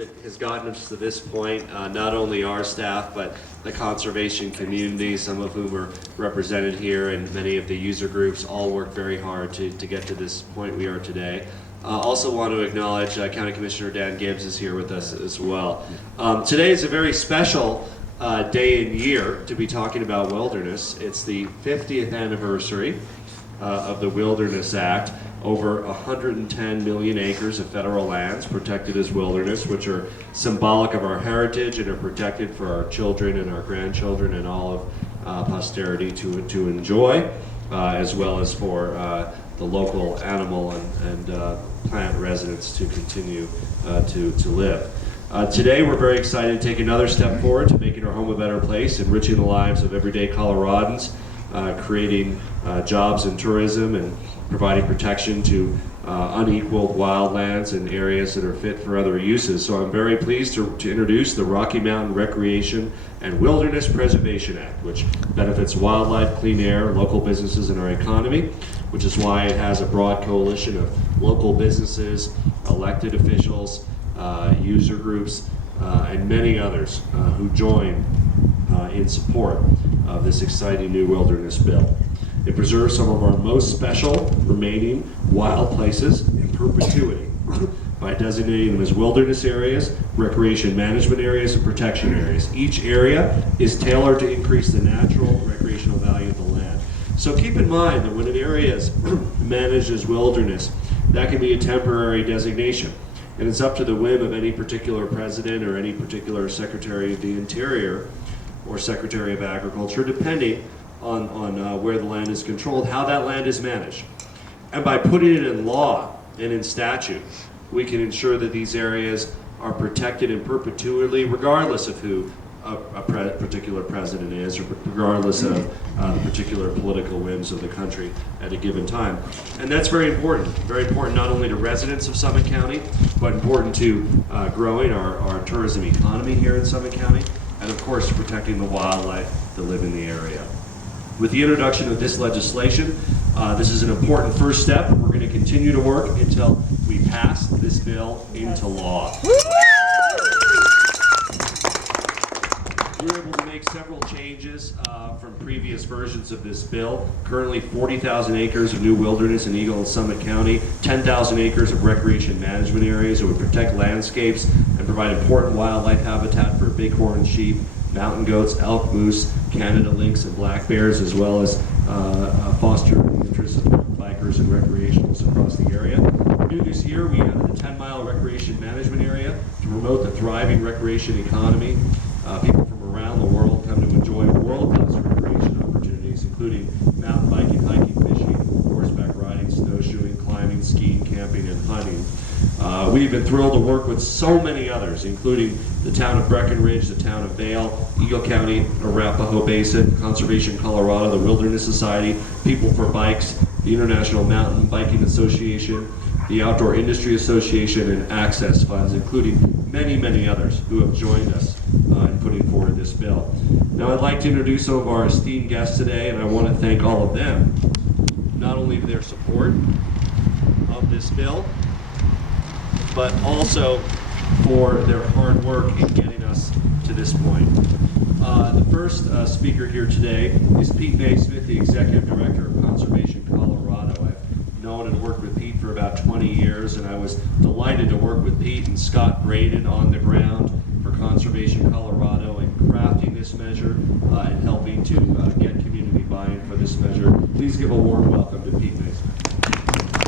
that has gotten us to this point, not only our staff, but the conservation community, some of whom are represented here, and many of the user groups all work very hard to get to this point we are today. Also want to acknowledge County Commissioner Dan Gibbs is here with us as well. Today is a very special day and year to be talking about wilderness. It's the 50th anniversary of the Wilderness Act. Over 110 million acres of federal lands protected as wilderness, which are symbolic of our heritage and are protected for our children and our grandchildren and all of posterity to enjoy, as well as for the local animal and plant residents to continue to live. Today we're very excited to take another step forward to making our home a better place, enriching the lives of everyday Coloradans, creating jobs in tourism and providing protection to unequaled wildlands and areas that are fit for other uses. So I'm very pleased to introduce the Rocky Mountain Recreation and Wilderness Preservation Act, which benefits wildlife, clean air, local businesses, and our economy, which is why it has a broad coalition of local businesses, elected officials, user groups, and many others who join in support of this exciting new wilderness bill. It preserves some of our most special remaining wild places in perpetuity by designating them as wilderness areas, recreation management areas, and protection areas. Each area is tailored to increase the natural recreational value of the land. So keep in mind that when an area is managed as wilderness, that can be a temporary designation. And it's up to the whim of any particular president or any particular Secretary of the Interior or Secretary of Agriculture, depending on where the land is controlled, how that land is managed. And by putting it in law and in statute, we can ensure that these areas are protected in perpetuity, regardless of who a particular president is, or regardless of the particular political whims of the country at a given time. And that's very important not only to residents of Summit County, but important to growing our tourism economy here in Summit County, and of course protecting the wildlife that live in the area. With the introduction of this legislation, this is an important first step. We're going to continue to work until we pass this bill into law. We were able to make several changes from previous versions of this bill. Currently 40,000 acres of new wilderness in Eagle and Summit County, 10,000 acres of recreation management areas that would protect landscapes and provide important wildlife habitat for bighorn sheep, mountain goats, elk, moose, Canada lynx, and black bears, as well as foster the interests of bikers and recreationals across the area. New this year, we added the 10-mile recreation management area to promote the thriving recreation economy. People from around the world come to enjoy world-class recreation opportunities, including mountain biking, hiking, fishing, horseback riding, snowshoeing, climbing, skiing, camping, and hunting. We've been thrilled to work with so many others, including the town of Breckenridge, the town of Vail, Eagle County, Arapahoe Basin, Conservation Colorado, the Wilderness Society, People for Bikes, the International Mountain Biking Association, the Outdoor Industry Association, and Access Funds, including many, many others who have joined us in putting forward this bill. Now I'd like to introduce some of our esteemed guests today, and I want to thank all of them, not only for their support of this bill, but also for their hard work in getting us to this point. The first speaker here today is Pete Naismith, the Executive Director of Conservation Colorado. I've known and worked with Pete for about 20 years, and I was delighted to work with Pete and Scott Braden on the ground for Conservation Colorado in crafting this measure and helping to get community buy-in for this measure. Please give a warm welcome to Pete Naismith.